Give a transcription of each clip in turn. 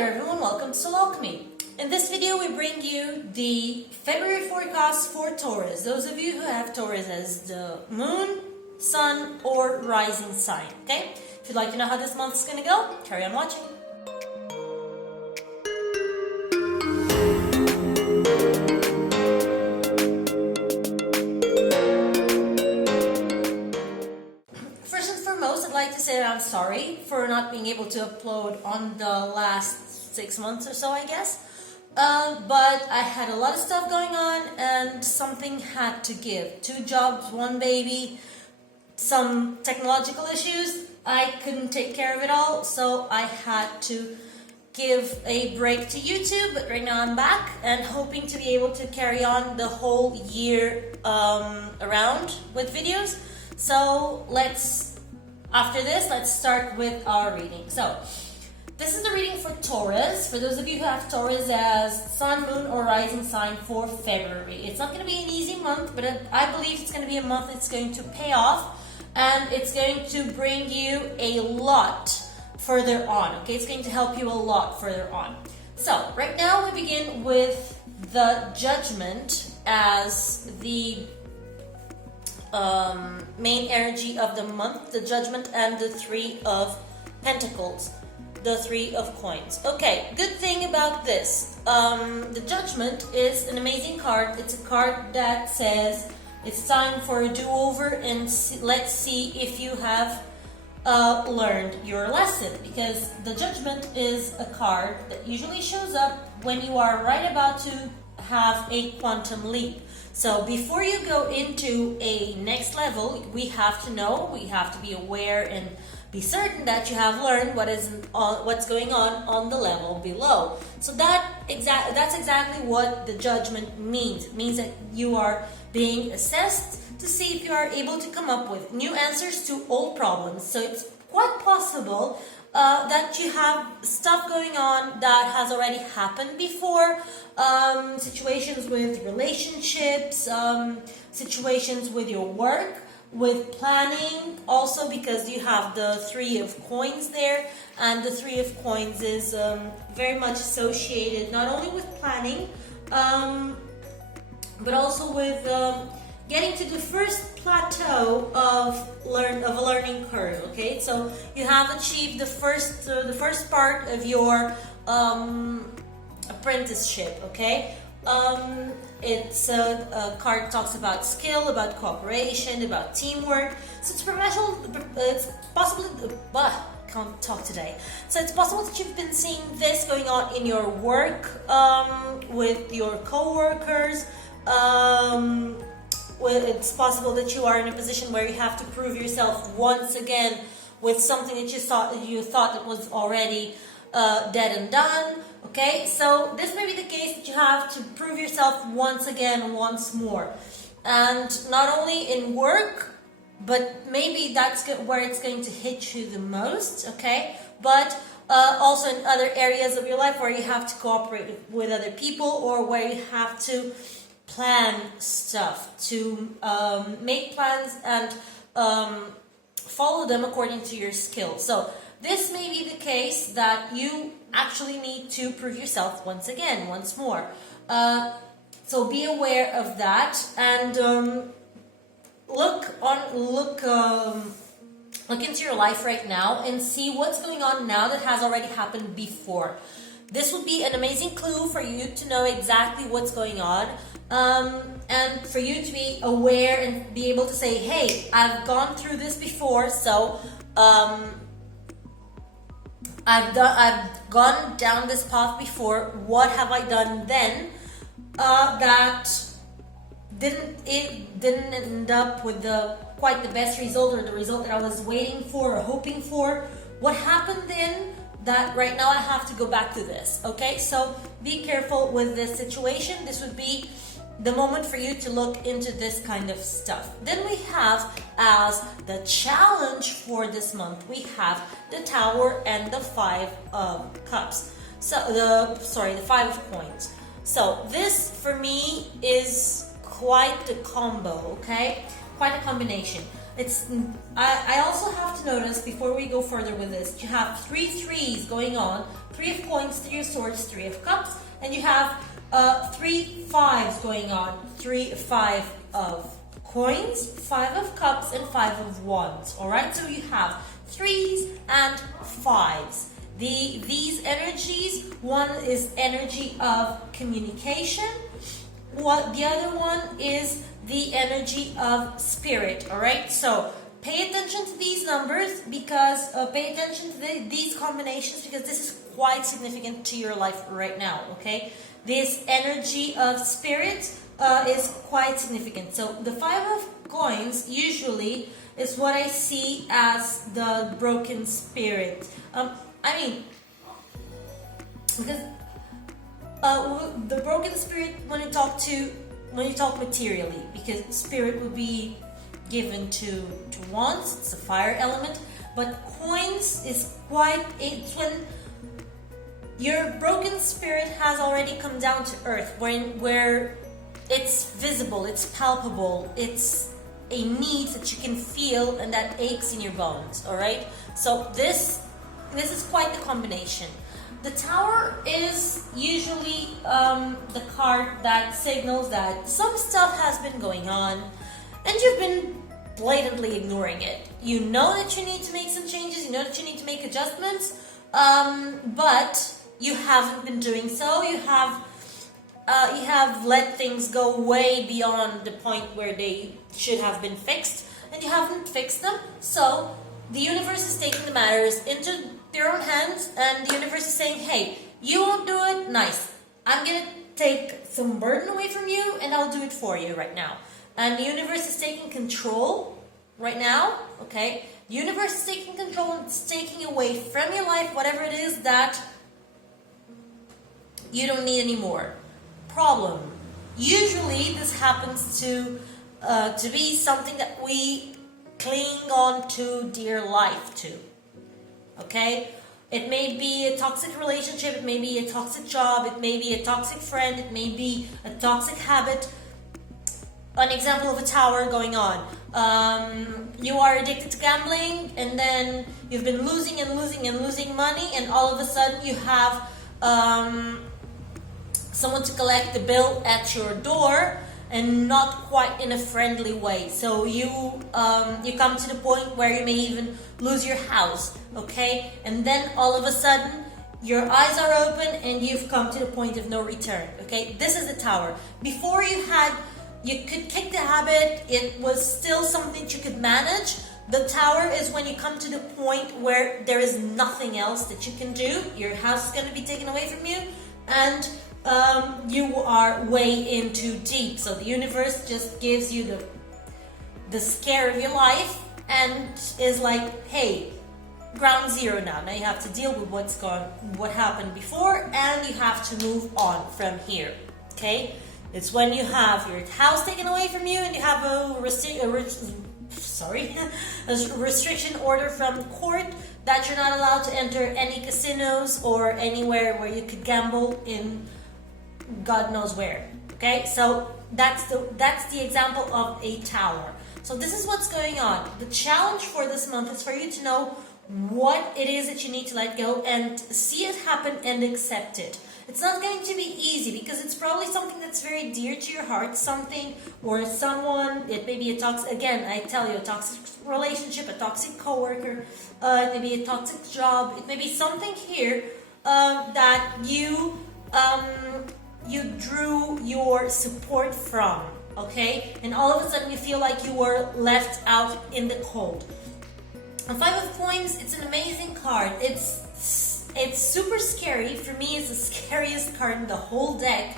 there everyone, welcome to Alchemy. In this video we bring you the February forecast for Taurus. Those of you who have Taurus as the moon, sun or rising sign, okay? If you'd like to know how this month is going to go, carry on watching. I'd like to say that I'm sorry for not being able to upload on the last 6 months or so, I guess. But I had a lot of stuff going on and something had to give. 2 jobs, 1 baby, some technological issues. I couldn't take care of it all, so I had to give a break to YouTube. But right now I'm back and hoping to be able to carry on the whole year around with videos. So after this, let's start with our reading. So, this is the reading for Taurus. For those of you who have Taurus as sun, moon, or rising sign for February. It's not going to be an easy month, but I believe it's going to be a month that's going to pay off. And it's going to bring you a lot further on. Okay, it's going to help you a lot further on. So, right now we begin with the Judgment as the main energy of the month, the Judgment and the 3 of Pentacles, the 3 of Coins. Okay, good thing about this, the Judgment is an amazing card. It's a card that says it's time for a do-over and let's see if you have learned your lesson, because the Judgment is a card that usually shows up when you are right about to have a quantum leap. So before you go into a next level, we have to know, we have to be aware and be certain that you have learned what's going on the level below. So that's exactly what the Judgment means. It means that you are being assessed to see if you are able to come up with new answers to old problems. So it's quite possible that you have stuff going on that has already happened before, situations with relationships, situations with your work, with planning, also because you have the 3 of Coins there, and the 3 of Coins is very much associated not only with planning, but also with getting to the first plateau of a learning curve. Okay, so you have achieved the first part of your apprenticeship. Okay, it's a card that talks about skill, about cooperation, about teamwork. So it's professional. It's possibly can't talk today. So it's possible that you've been seeing this going on in your work, with your co-workers. It's possible that you are in a position where you have to prove yourself once again with something that you thought that was already dead and done. Okay, so this may be the case that you have to prove yourself once again, once more, and not only in work, but maybe that's where it's going to hit you the most. Okay, but also in other areas of your life where you have to cooperate with other people, or where you have to plan stuff, to make plans and follow them according to your skills. So this may be the case that you actually need to prove yourself once again, once more. So be aware of that, and look into your life right now and see what's going on now that has already happened before. This would be an amazing clue for you to know exactly what's going on, and for you to be aware and be able to say, hey, I've gone through this before, so I've gone down this path before. What have I done then that didn't end up with quite the best result, or the result that I was waiting for or hoping for? What happened then that right now I have to go back to this? Okay, so be careful with this situation. This would be the moment for you to look into this kind of stuff. Then we have, as the challenge for this month, we have the Tower and the 5 of Cups. So the 5 of Coins. So this for me is quite the combo, okay? Quite a combination. I also have to notice before we go further with this, you have 3 threes going on, 3 of coins, 3 of swords, 3 of cups, and you have 3 fives going on, 5 of coins, 5 of cups, and 5 of wands. All right, so you have 3s and 5s. These energies, one is energy of communication, the other one is the energy of spirit. All right, so pay attention to these numbers because pay attention to these combinations because this is quite significant to your life right now. Okay, this energy of spirit is quite significant. So the 5 of coins usually is what I see as the broken spirit. Because the broken spirit when you talk materially, because spirit will be given to wands, it's a fire element, but coins is it's when your broken spirit has already come down to earth, where it's visible, it's palpable, it's a need that you can feel and that aches in your bones. All right, so this is quite the combination. The Tower is usually the card that signals that some stuff has been going on and you've been blatantly ignoring it. You know that you need to make some changes, you know that you need to make adjustments, but you haven't been doing so. You have let things go way beyond the point where they should have been fixed, and you haven't fixed them. So the universe is taking the matters into their own hands, and the universe is saying, hey, you won't do it? Nice. I'm going to take some burden away from you, and I'll do it for you right now. And the universe is taking control right now, okay? The universe is taking control, and it's taking away from your life whatever it is that you don't need anymore. Problem. Usually this happens to be something that we cling on to dear life to. Okay? It may be a toxic relationship, it may be a toxic job, it may be a toxic friend, it may be a toxic habit. An example of a tower going on. You are addicted to gambling, and then you've been losing and losing and losing money, and all of a sudden you have someone to collect the bill at your door, and not quite in a friendly way. So you come to the point where you may even lose your house, okay? And then all of a sudden, your eyes are open and you've come to the point of no return, okay? This is the Tower. Before you could kick the habit, it was still something that you could manage. The Tower is when you come to the point where there is nothing else that you can do. Your house is going to be taken away from you, and you are way in too deep. So the universe just gives you the scare of your life and is like, hey, ground zero now. Now you have to deal with what happened before, and you have to move on from here. Okay? It's when you have your house taken away from you and you have a restriction order from court that you're not allowed to enter any casinos or anywhere where you could gamble in God knows where. Okay, so that's the example of a tower. So this is what's going on. The challenge for this month is for you to know what it is that you need to let go and see it happen and accept it. It's not going to be easy because it's probably something that's very dear to your heart, something or someone. It may be a toxic, again, I tell you, a toxic relationship, a toxic coworker, it may be a toxic job, it may be something here that you drew your support from, okay? And all of a sudden you feel like you were left out in the cold. A 5 of Coins, it's an amazing card. It's super scary. For me, it's the scariest card in the whole deck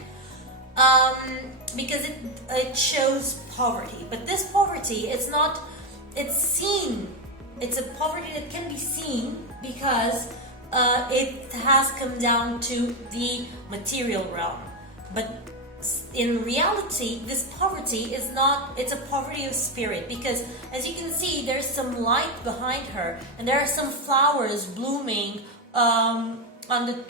because it shows poverty. But this poverty, it's seen. It's a poverty that can be seen because it has come down to the material realm. But in reality, this poverty is not, it's a poverty of spirit, because as you can see, there's some light behind her and there are some flowers blooming on the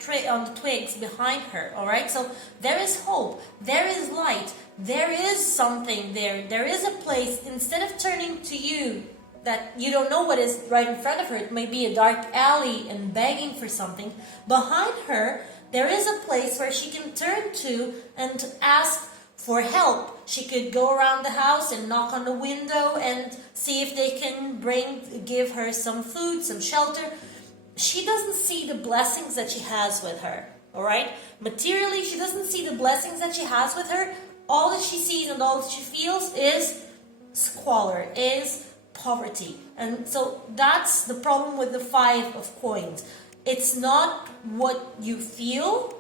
twigs behind her. All right, so there is hope, there is light, there is something there is a place. Instead of turning to you that you don't know what is right in front of her. It may be a dark alley and begging for something. Behind her, there is a place where she can turn to and ask for help. She could go around the house and knock on the window and see if they can give her some food, some shelter. She doesn't see the blessings that she has with her, all right? Materially, she doesn't see the blessings that she has with her. All that she sees and all that she feels is squalor, is poverty. And so that's the problem with the 5 of coins. It's not what you feel,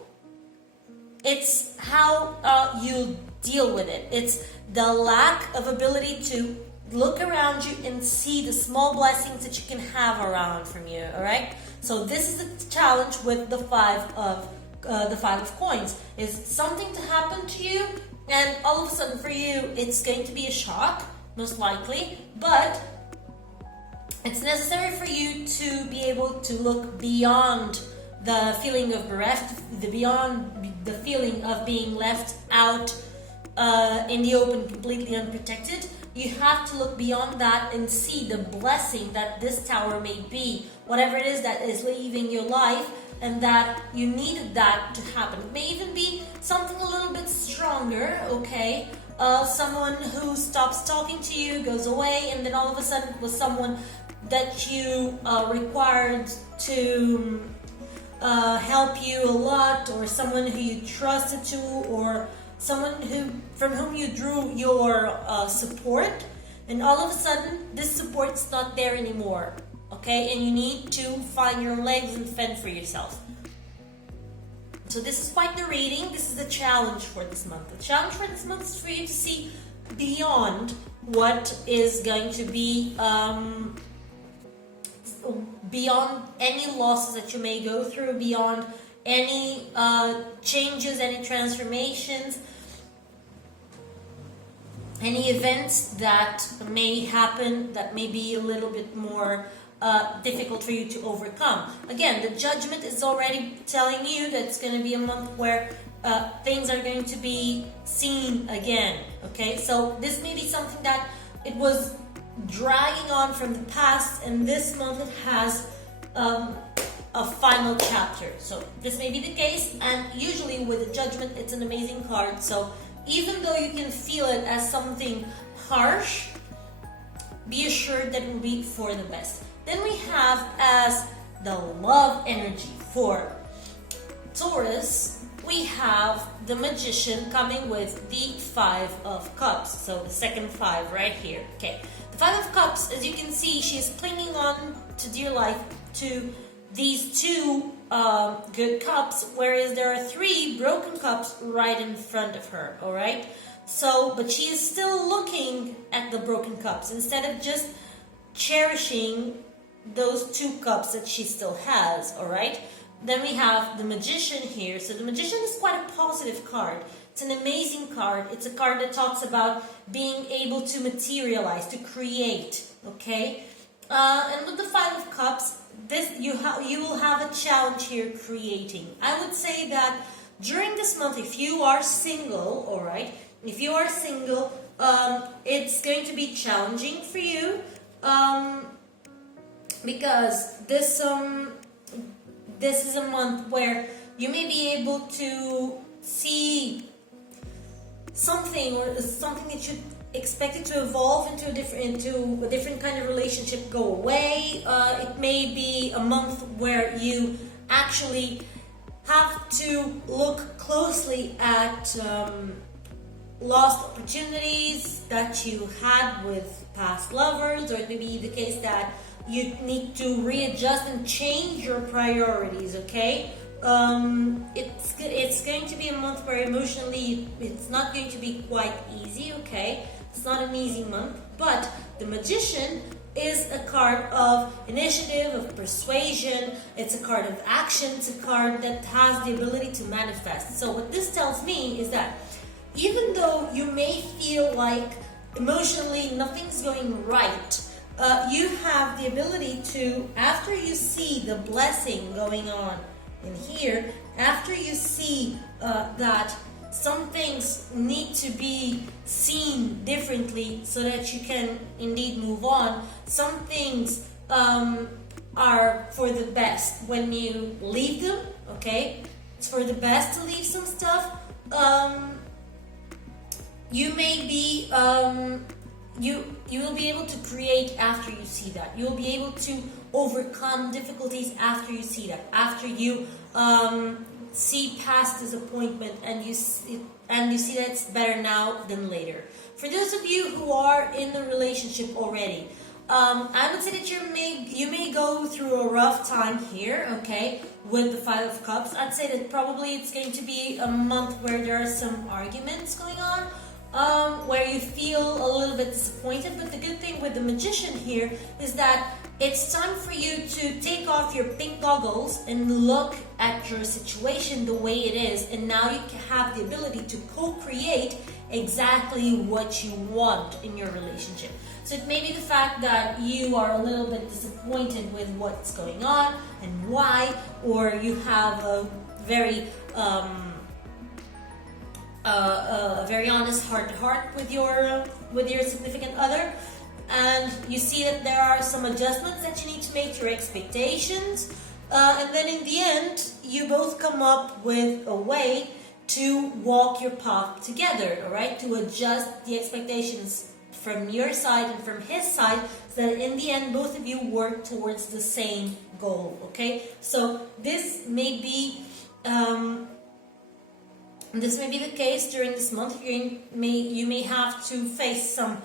it's how you deal with it. It's the lack of ability to look around you and see the small blessings that you can have around from you, all right? So this is the challenge with the 5 of coins. Is something to happen to you, and all of a sudden for you it's going to be a shock, most likely, but it's necessary for you to be able to look beyond the feeling of bereft, beyond the feeling of being left out in the open, completely unprotected. You have to look beyond that and see the blessing that this tower may be, whatever it is that is leaving your life, and that you needed that to happen. It may even be something a little bit stronger, okay? Someone who stops talking to you, goes away, and then all of a sudden it was someone that you required to help you a lot, or someone who you trusted to, or someone from whom you drew your support, and all of a sudden this support's not there anymore, okay? And you need to find your legs and fend for yourself. So this is quite the reading. This is the challenge for this month. The challenge for this month is for you to see beyond what is going to be beyond any losses that you may go through, beyond any changes, any transformations, any events that may happen that may be a little bit more difficult for you to overcome. Again, the judgment is already telling you that it's going to be a month where things are going to be seen again, okay? So this may be something that it was dragging on from the past, and this month it has a final chapter. So this may be the case, and usually with the judgment it's an amazing card. So even though you can feel it as something harsh, be assured that it will be for the best. Then we have as the love energy for Taurus, we have the Magician coming with the 5 of Cups. So the second 5 right here. Okay, the 5 of Cups, as you can see, she's clinging on to dear life to these 2 good cups, whereas there are 3 broken cups right in front of her, all right? So, but she is still looking at the broken cups instead of just cherishing those 2 cups that she still has, all right? Then we have the Magician here. So the Magician is quite a positive card. It's an amazing card. It's a card that talks about being able to materialize, to create, okay? And with the 5 of Cups, you will have a challenge here creating. I would say that during this month, if you are single, all right, if you are single, it's going to be challenging for you because this is a month where you may be able to see something that you expected to evolve into a different kind of relationship go away. It may be a month where you actually have to look closely at lost opportunities that you had with past lovers, or it may be the case that you need to readjust and change your priorities, okay? It's going to be a month where emotionally it's not going to be quite easy, okay? It's not an easy month, but the Magician is a card of initiative, of persuasion. It's a card of action. It's a card that has the ability to manifest. So what this tells me is that even though you may feel like emotionally nothing's going right, you have the ability to, after you see the blessing going on in here, after you see that some things need to be seen differently so that you can indeed move on. Some things are for the best when you leave them, okay? It's for the best to leave some stuff. You may be you will be able to create after you see that. You will be able to overcome difficulties after you see that. After you see past disappointment and you see that it's better now than later. For those of you who are in a relationship already, I would say that you may go through a rough time here, okay, with the Five of Cups. I'd say that probably it's going to be a month where there are some arguments going on, where you feel a little bit disappointed. But the good thing with the Magician here is that it's time for you to take off your pink goggles and look at your situation the way it is, and now you have the ability to co-create exactly what you want in your relationship. So it may be the fact that you are a little bit disappointed with what's going on and why, or you have a very honest heart-to-heart with your significant other, and you see that there are some adjustments that you need to make to your expectations, and then in the end you both come up with a way to walk your path together, all right, to adjust the expectations from your side and from his side, so that in the end both of you work towards the same goal, okay? So this may be the case during this month. You may have to face some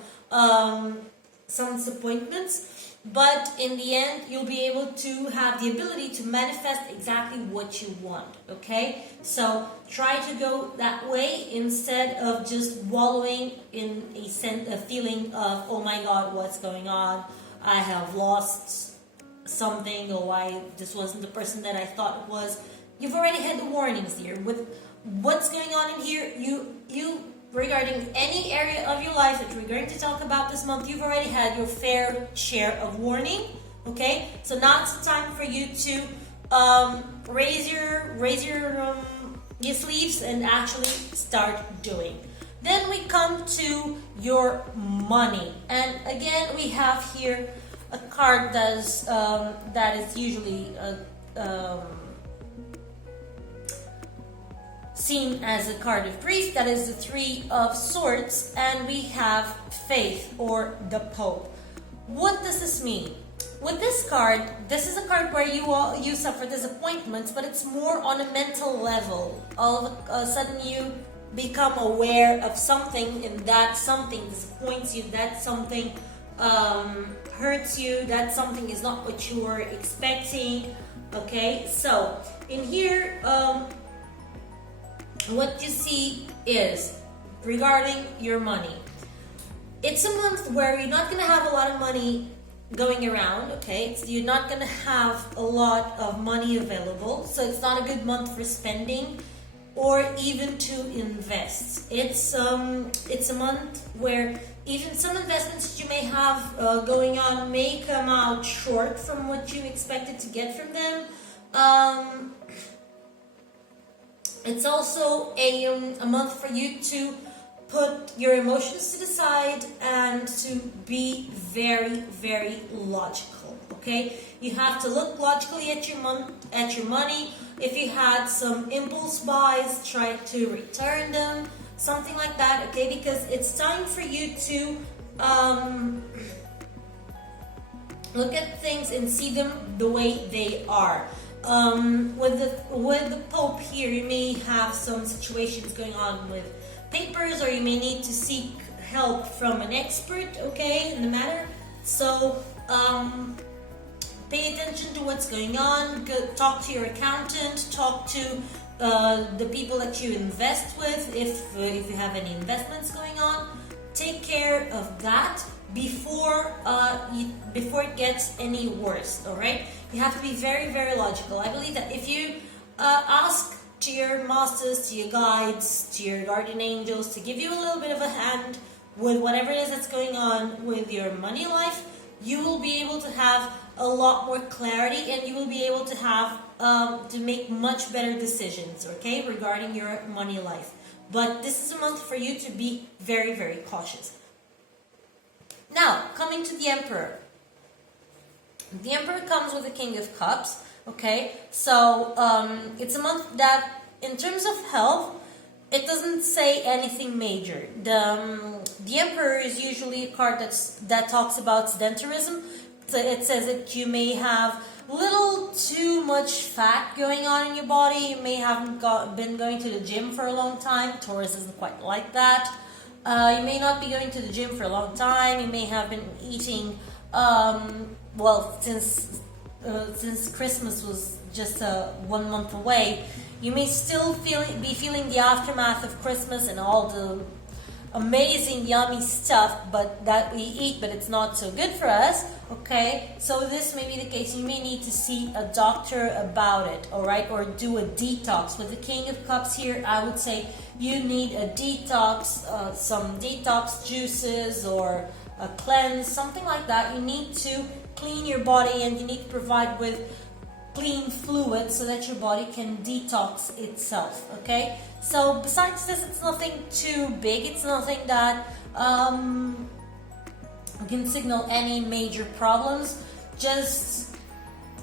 disappointments, but in the end you'll be able to have the ability to manifest exactly what you want, okay? So try to go that way instead of just wallowing in a feeling of, oh my god, what's going on, I have lost something, or this wasn't the person that I thought it was. You've already had the warnings here with what's going on in here. You regarding any area of your life that we're going to talk about this month, you've already had your fair share of warning, okay? So now's the time for you to raise your sleeves and actually start doing. Then we come to your money, and again we have here a card that is usually seen as a card of priest. That is the Three of Swords, and we have Faith, or the Pope. What does this mean? With this card, this is a card where you suffer disappointments, but it's more on a mental level. All of a sudden you become aware of something, and that something disappoints you, that something hurts you, that something is not what you were expecting, okay? So in here, what you see is regarding your money. It's a month where you're not going to have a lot of money going around, okay? You're not going to have a lot of money available, so it's not a good month for spending or even to invest. It's a month where even some investments that you may have going on may come out short from what you expected to get from them. It's also a month for you to put your emotions to the side and to be very, very logical, okay? You have to look logically at your money. If you had some impulse buys, try to return them, something like that, okay? Because it's time for you to look at things and see them the way they are. With the Pope here, you may have some situations going on with papers, or you may need to seek help from an expert, okay, in the matter. So pay attention to what's going on. Talk to your accountant. Talk to the people that you invest with, if you have any investments going on. Take care of that before it gets any worse, all right? You have to be very, very logical. I believe that if you ask to your masters, to your guides, to your guardian angels to give you a little bit of a hand with whatever it is that's going on with your money life, you will be able to have a lot more clarity, and you will be able to have to make much better decisions, okay, regarding your money life. but this is a month for you to be very, very cautious. Now, coming to the Emperor. The Emperor comes with the King of Cups, okay? So, it's a month that, in terms of health, it doesn't say anything major. The Emperor is usually a card that talks about sedentarism. So it says that you may have little too much fat going on in your body. You may haven't been going to the gym for a long time. Taurus isn't quite like that. You may not be going to the gym for a long time. You may have been eating, since Christmas was just 1 month away. You may still be feeling the aftermath of Christmas and all the amazing yummy stuff that we eat, but it's not so good for us, okay? So this may be the case. You may need to see a doctor about it, all right? Or do a detox. With the King of Cups here, I would say you need a detox, some detox juices or a cleanse, something like that. You need to clean your body, and you need to provide with clean fluid so that your body can detox itself, okay? So besides this, it's nothing too big. It's nothing that can signal any major problems. Just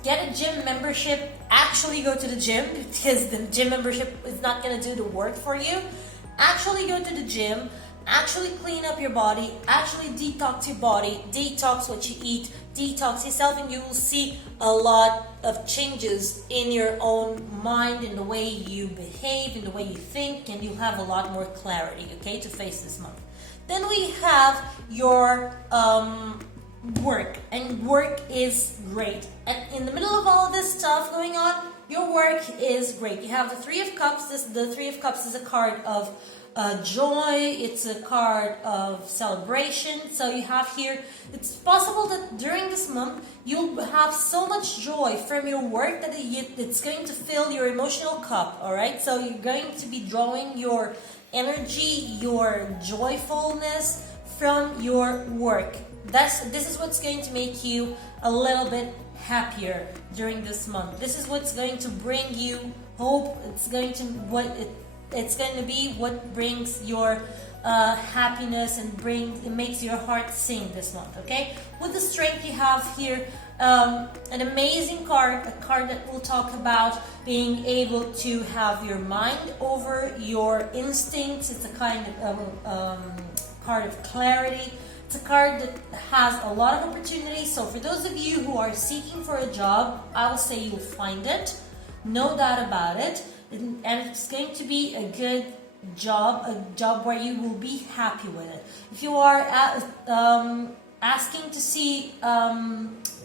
get a gym membership. Actually go to the gym, because the gym membership is not going to do the work for you. Actually go to the gym. Actually clean up your body. Actually detox your body. Detox what you eat. Detox yourself, and you will see a lot of changes in your own mind, in the way you behave, in the way you think, and you'll have a lot more clarity, okay, to face this month. Then we have your work, and work is great. And in the middle of all this stuff going on, your work is great. You have the Three of Cups. The Three of Cups is a card of joy. It's a card of celebration. So you have here, it's possible that during this month you'll have so much joy from your work that it's going to fill your emotional cup, all right? So you're going to be drawing your energy, your joyfulness from your work. This is what's going to make you a little bit happier during this month. This is what's going to bring you hope. It's going to be what brings your happiness and it makes your heart sing this month, okay? With the Strength, you have here an amazing card, a card that will talk about being able to have your mind over your instincts. It's a kind of card of clarity. It's a card that has a lot of opportunities. So for those of you who are seeking for a job, I will say you'll find it. No doubt about it. And it's going to be a good job, a job where you will be happy with it. If you are asking to see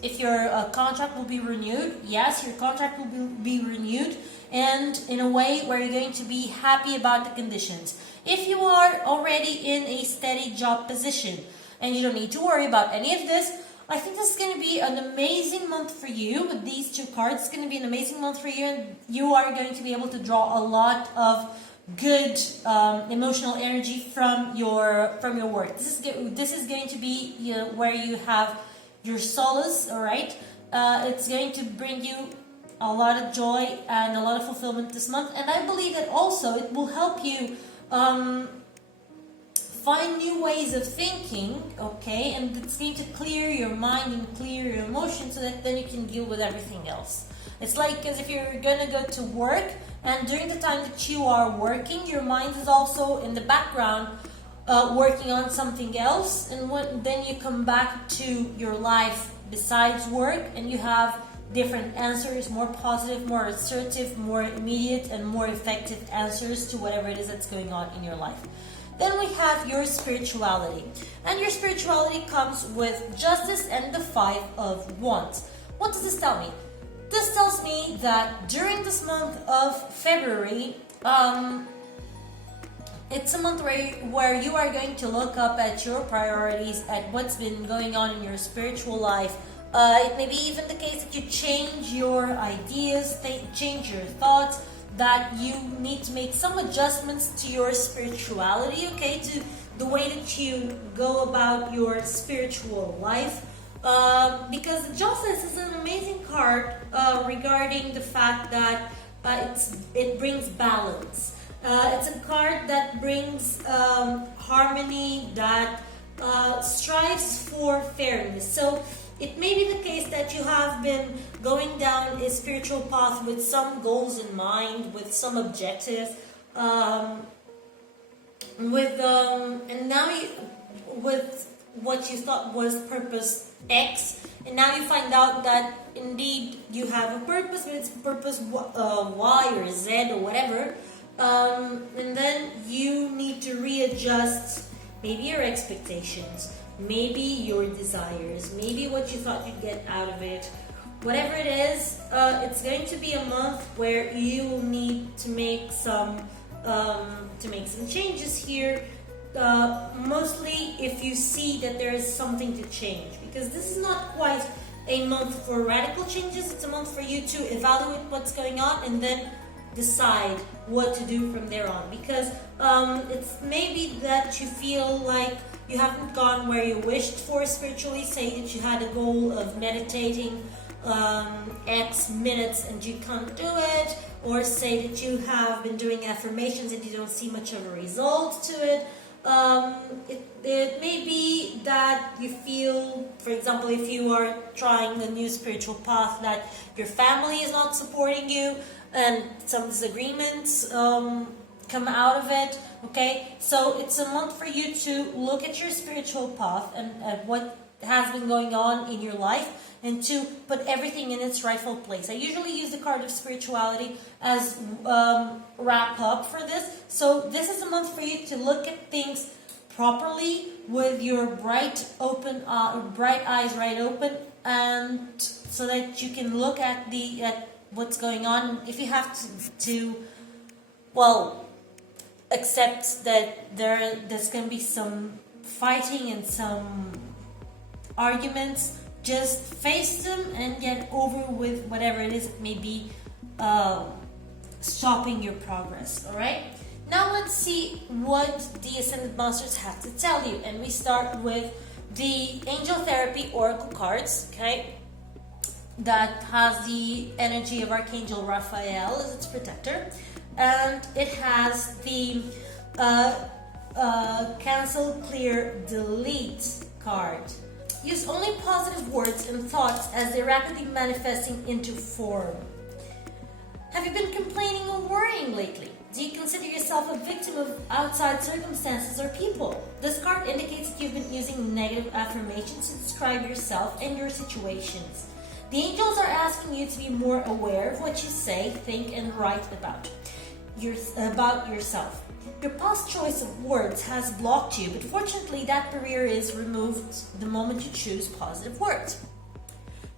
if your contract will be renewed, yes, your contract will be renewed, and in a way where you're going to be happy about the conditions. If you are already in a steady job position and you don't need to worry about any of this, I think this is going to be an amazing month for you with these two cards. It's going to be an amazing month for you, and you are going to be able to draw a lot of good emotional energy from your work. This is going to be where you have your solace. All right, it's going to bring you a lot of joy and a lot of fulfillment this month, and I believe that also it will help you find new ways of thinking, okay, and it's going to clear your mind and clear your emotions so that then you can deal with everything else. It's like as if you're gonna go to work, and during the time that you are working, your mind is also in the background working on something else, and then you come back to your life besides work, and you have different answers, more positive, more assertive, more immediate, and more effective answers to whatever it is that's going on in your life. Then we have your spirituality. And your spirituality comes with Justice and the Five of Wands. What does this tell me? This tells me that during this month of February, it's a month where you are going to look up at your priorities, at what's been going on in your spiritual life. It may be even the case that you change your ideas, change your thoughts, that you need to make some adjustments to your spirituality, okay, to the way that you go about your spiritual life. Because Justice is an amazing card regarding the fact that it brings balance. It's a card that brings harmony, that strives for fairness. So it may be the case that you have been going down a spiritual path with some goals in mind, with some objectives, and now with what you thought was purpose X, and now you find out that indeed you have a purpose, but it's purpose Y or Z or whatever, and then you need to readjust maybe your expectations, maybe your desires, maybe what you thought you'd get out of it. Whatever it is, it's going to be a month where you will need to make some changes here. Mostly if you see that there is something to change, because this is not quite a month for radical changes. It's a month for you to evaluate what's going on and then decide what to do from there on, because it's maybe that you feel like you haven't gone where you wished for spiritually. Say that you had a goal of meditating X minutes and you can't do it, or say that you have been doing affirmations and you don't see much of a result to it. It may be that you feel, for example, if you are trying a new spiritual path, that your family is not supporting you and some disagreements come out of it. Okay, so it's a month for you to look at your spiritual path and at what has been going on in your life, and to put everything in its rightful place. I usually use the card of spirituality as wrap up for this. So this is a month for you to look at things properly with your bright eyes right open, and so that you can look at what's going on. If you have to accept that there's going to be some fighting and some arguments, just face them and get over with whatever it is that may be stopping your progress. All right, now let's see what the Ascended Masters have to tell you, and we start with the Angel Therapy Oracle cards. Okay, that has the energy of Archangel Raphael as its protector, and it has the Cancel, Clear, Delete card. Use only positive words and thoughts as they're rapidly manifesting into form. Have you been complaining or worrying lately? Do you consider yourself a victim of outside circumstances or people? This card indicates that you've been using negative affirmations to describe yourself and your situations. The angels are asking you to be more aware of what you say, think, and write about yourself. Your past choice of words has blocked you, but fortunately that barrier is removed the moment you choose positive words.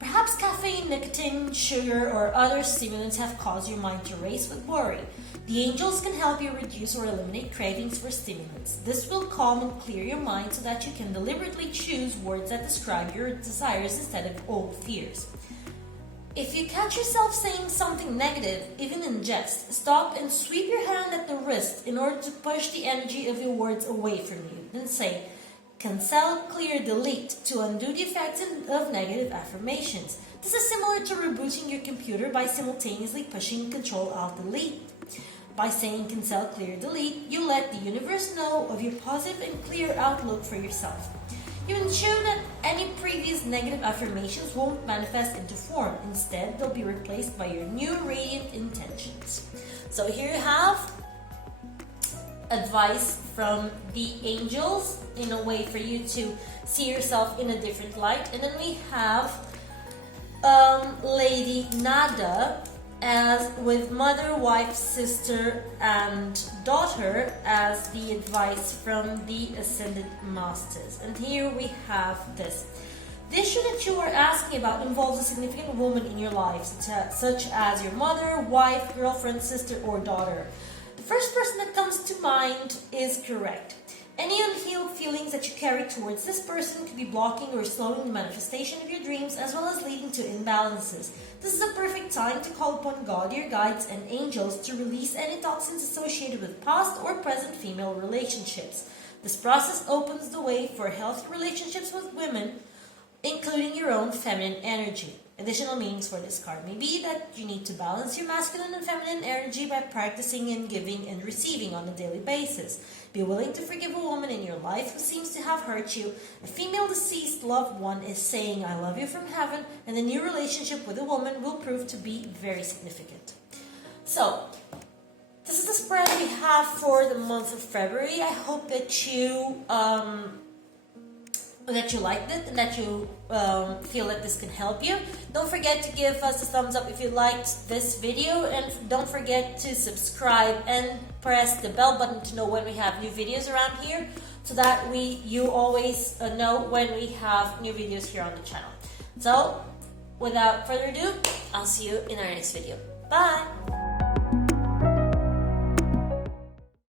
Perhaps caffeine, nicotine, sugar, or other stimulants have caused your mind to race with worry. The angels can help you reduce or eliminate cravings for stimulants. This will calm and clear your mind so that you can deliberately choose words that describe your desires instead of old fears. If you catch yourself saying something negative, even in jest, stop and sweep your hand at the wrist in order to push the energy of your words away from you. Then say, Cancel, Clear, Delete to undo the effects of negative affirmations. This is similar to rebooting your computer by simultaneously pushing Control, Alt, Delete. By saying Cancel, Clear, Delete, you let the universe know of your positive and clear outlook for yourself. You ensure that any previous negative affirmations won't manifest into form. Instead, they'll be replaced by your new radiant intentions. So here you have advice from the angels in a way for you to see yourself in a different light. And then we have Lady Nada as with mother, wife, sister, and daughter as the advice from the Ascended Masters. And here we have this. The issue that you are asking about involves a significant woman in your life, such as your mother, wife, girlfriend, sister, or daughter. The first person that comes to mind is correct. Any unhealed feelings that you carry towards this person could be blocking or slowing the manifestation of your dreams, as well as leading to imbalances. This is a perfect time to call upon God, your guides, and angels to release any toxins associated with past or present female relationships. This process opens the way for healthy relationships with women, including your own feminine energy. Additional meanings for this card may be that you need to balance your masculine and feminine energy by practicing and giving and receiving on a daily basis. Be willing to forgive a woman in your life who seems to have hurt you. A female deceased loved one is saying, I love you from heaven, and the new relationship with a woman will prove to be very significant. So, this is the spread we have for the month of February. I hope that you liked it and that you feel that this can help you. Don't forget to give us a thumbs up if you liked this video, and don't forget to subscribe and press the bell button to know when we have new videos around here, so that you always know when we have new videos here on the channel. So, without further ado, I'll see you in our next video. Bye!